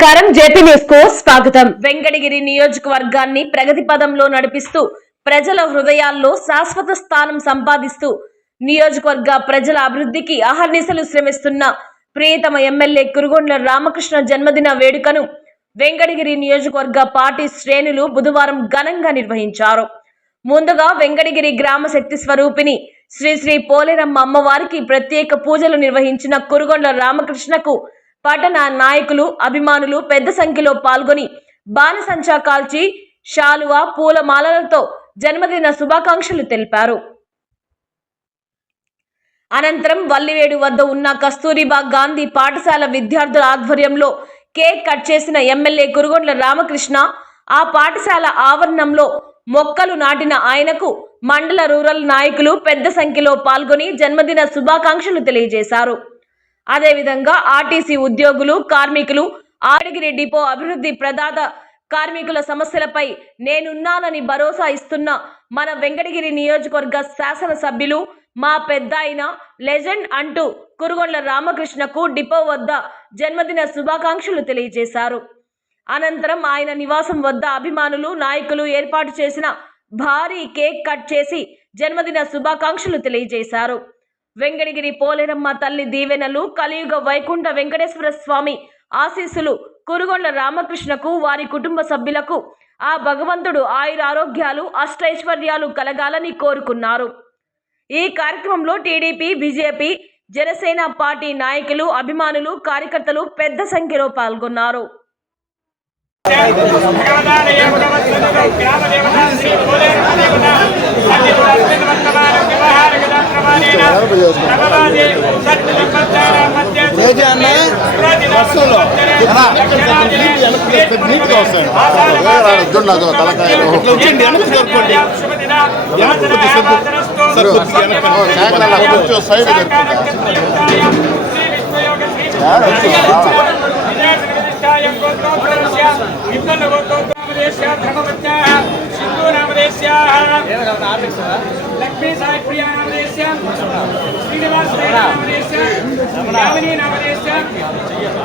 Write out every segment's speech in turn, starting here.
నమస్కారం. జేపీ న్యూస్కు స్వాగతం. వెంకటగిరి నియోజకవర్గాన్ని ప్రగతి పదంలో నడిపిస్తూ ప్రజల హృదయాల్లో శాశ్వత స్థానం సంపాదిస్తూ నియోజకవర్గ ప్రజల అభివృద్ధికి అహర్నిశలు శ్రమిస్తున్న ప్రియతమ ఎమ్మెల్యే కురుగొండ్ల రామకృష్ణ జన్మదిన వేడుకను వెంకటగిరి నియోజకవర్గ పార్టీ శ్రేణులు బుధవారం ఘనంగా నిర్వహించారు. ముందుగా వెంకటగిరి గ్రామ శక్తి స్వరూపిణి శ్రీ శ్రీ పోలేరమ్మ అమ్మవారికి ప్రత్యేక పూజలు నిర్వహించిన కురుగొండ్ల రామకృష్ణకు పట్టణ నాయకులు అభిమానులు పెద్ద సంఖ్యలో పాల్గొని బాణసంచా కాల్చి శాలువ పూలమాలలతో జన్మదిన శుభాకాంక్షలు తెలిపారు. అనంతరం వల్లివేడు వద్ద ఉన్న కస్తూరిబా గాంధీ పాఠశాల విద్యార్థుల ఆధ్వర్యంలో కేక్ కట్ చేసిన ఎమ్మెల్యే కురుగొండ్ల రామకృష్ణ ఆ పాఠశాల ఆవరణంలో మొక్కలు నాటిన ఆయనకు మండల రూరల్ నాయకులు పెద్ద సంఖ్యలో పాల్గొని జన్మదిన శుభాకాంక్షలు తెలియజేశారు. అదేవిధంగా ఆర్టీసీ ఉద్యోగులు కార్మికులు ఆడగిరి డిపో అభివృద్ధి ప్రదాత కార్మికుల సమస్యలపై నేనున్నానని భరోసా ఇస్తున్న మన వెంకటగిరి నియోజకవర్గ శాసనసభ్యులు మా పెద్ద అయిన లెజెండ్ అంటూ కురుగొండ్ల రామకృష్ణకు డిపో వద్ద జన్మదిన శుభాకాంక్షలు తెలియజేశారు. అనంతరం ఆయన నివాసం వద్ద అభిమానులు నాయకులు ఏర్పాటు చేసిన భారీ కేక్ కట్ చేసి జన్మదిన శుభాకాంక్షలు తెలియజేశారు. వెంకటగిరి పోలేరమ్మ తల్లి దీవెనలు కలియుగ వైకుంఠ వెంకటేశ్వర స్వామి ఆశీస్సులు కురుగొండ రామకృష్ణకు వారి కుటుంబ సభ్యులకు. ఆ భగవంతుడు ఆయురారోగ్యాలు అష్టైశ్వర్యాలు కలగాలని కోరుకున్నారు. ఈ కార్యక్రమంలో టీడీపీ బీజేపీ జనసేన పార్టీ నాయకులు అభిమానులు కార్యకర్తలు పెద్ద సంఖ్యలో పాల్గొన్నారు. ఏది నీట్గా వస్తాయి జొన్నదో తలకాయలు ఇట్లా వచ్చింది వెనక్కి జరుపుకోండి వెనక్కి కొద్ది సబ్బు లక్ష్మీ సాయి ప్రియా యామిని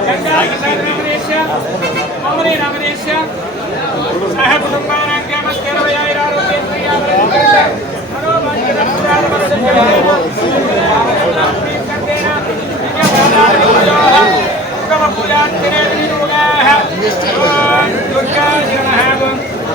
గంగా ప్రసాద్ సహ కుటుంబానాం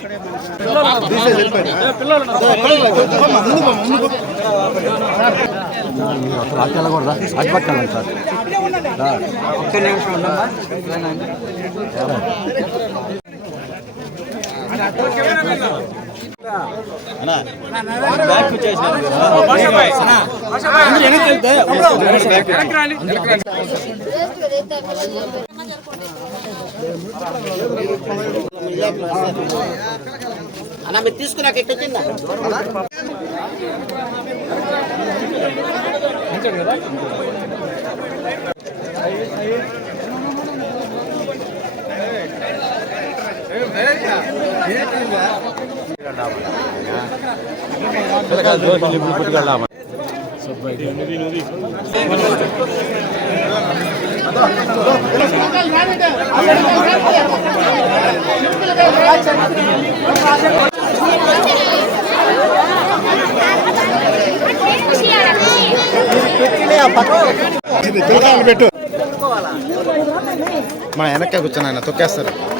సకరేణ అష్టమితి సార్ ఒక్క నిమిషం ప్రత్యేభ్య అన్న మీరు తీసుకున్నాక ఎట్టు వచ్చిందా కదా పెట్టు మన వెనక్కి కూర్చొని తొక్కేస్తారు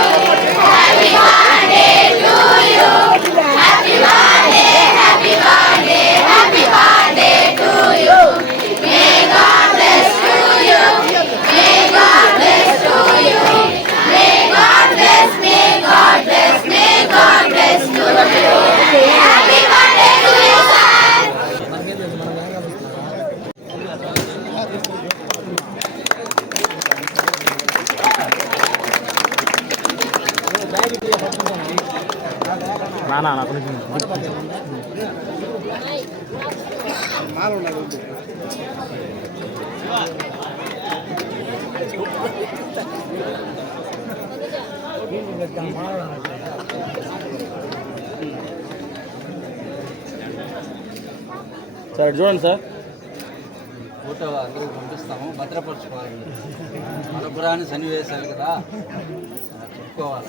సార్ చూడండి సార్ ఫోటో అందరికి పంపిస్తాము భద్రపరచుకోవాలి అనుగ్రహాన్ని సన్నివేశాలు కదా చెప్పుకోవాలి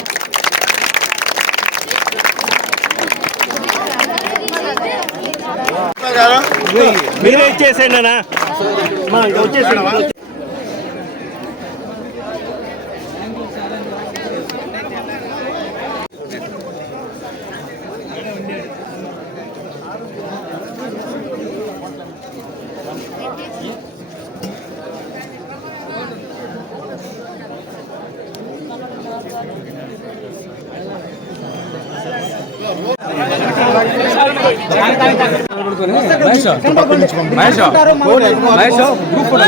మీరే ఇచ్చేసేయండి అన్న? వచ్చేసేయండి పిల్లలు అయిపోయి వెళ్ళిపోండి అమ్మా లైన్లో కూడా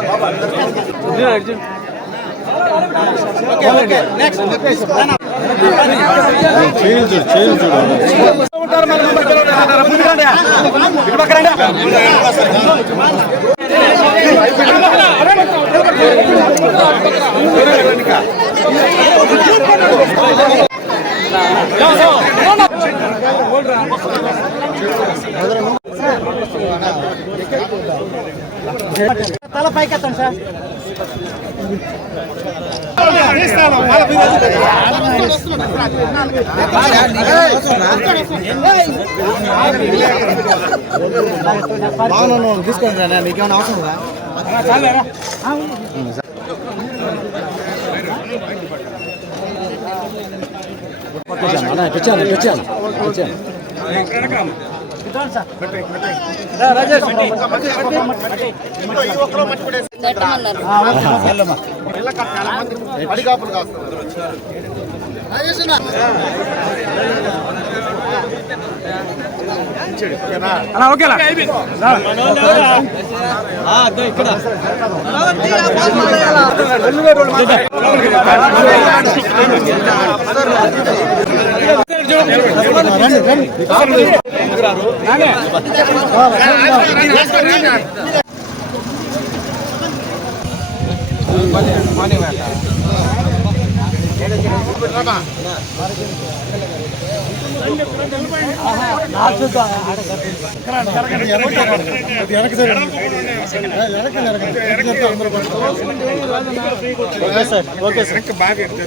బాబా, తీసుకోమ్మా మీరే ఇచ్చేసేయండి అన్న సార్. ఇంకా వచ్చేసేయండి తీసుకోండి నీకేమైనా అవసరం పడికాపులు కాస్తారు ఓకే సార్ పడికాపులు కాస్తారు ఓకేనా ఇక్కడ రండి రండి. எனக்கு சார் எனக்கு ஓகே சார் ஓகே சார் எனக்கு பேக் எடுத்து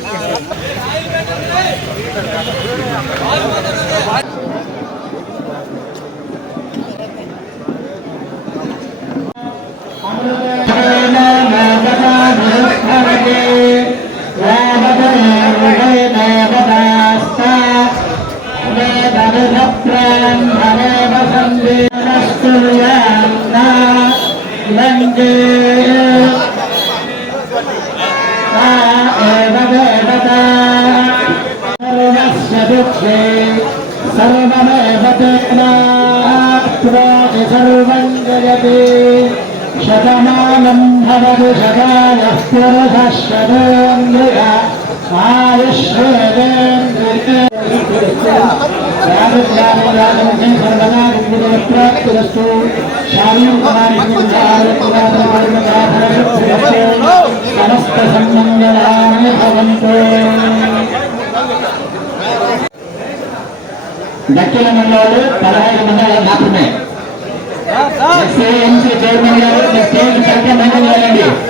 शतमानं भवतु शतानः पुरसः शतेन्द्रिया आयुष्येन्द्रिय మీ స్టేజ్ సంఖ్య మంది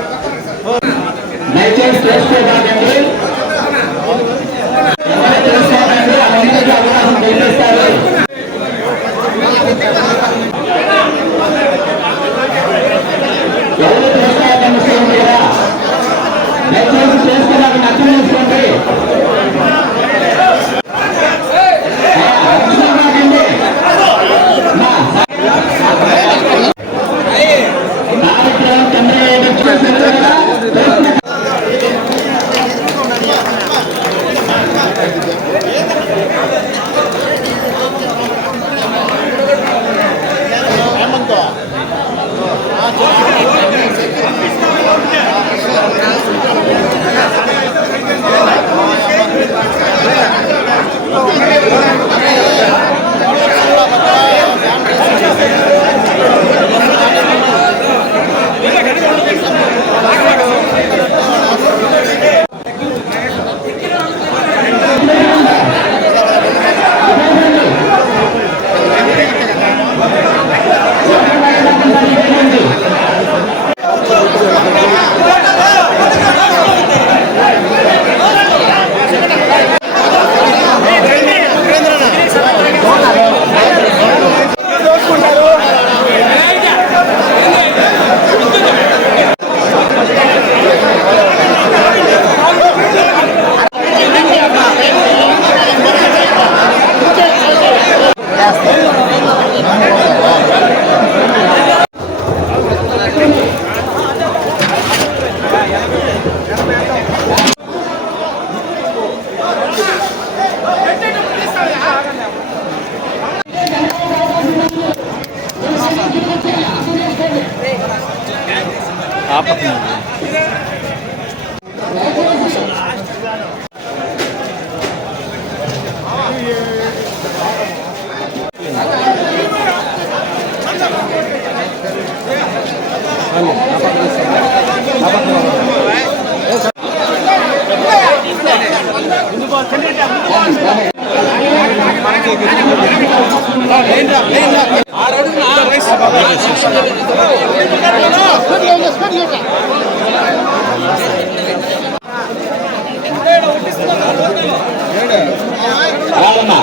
రాలన్నా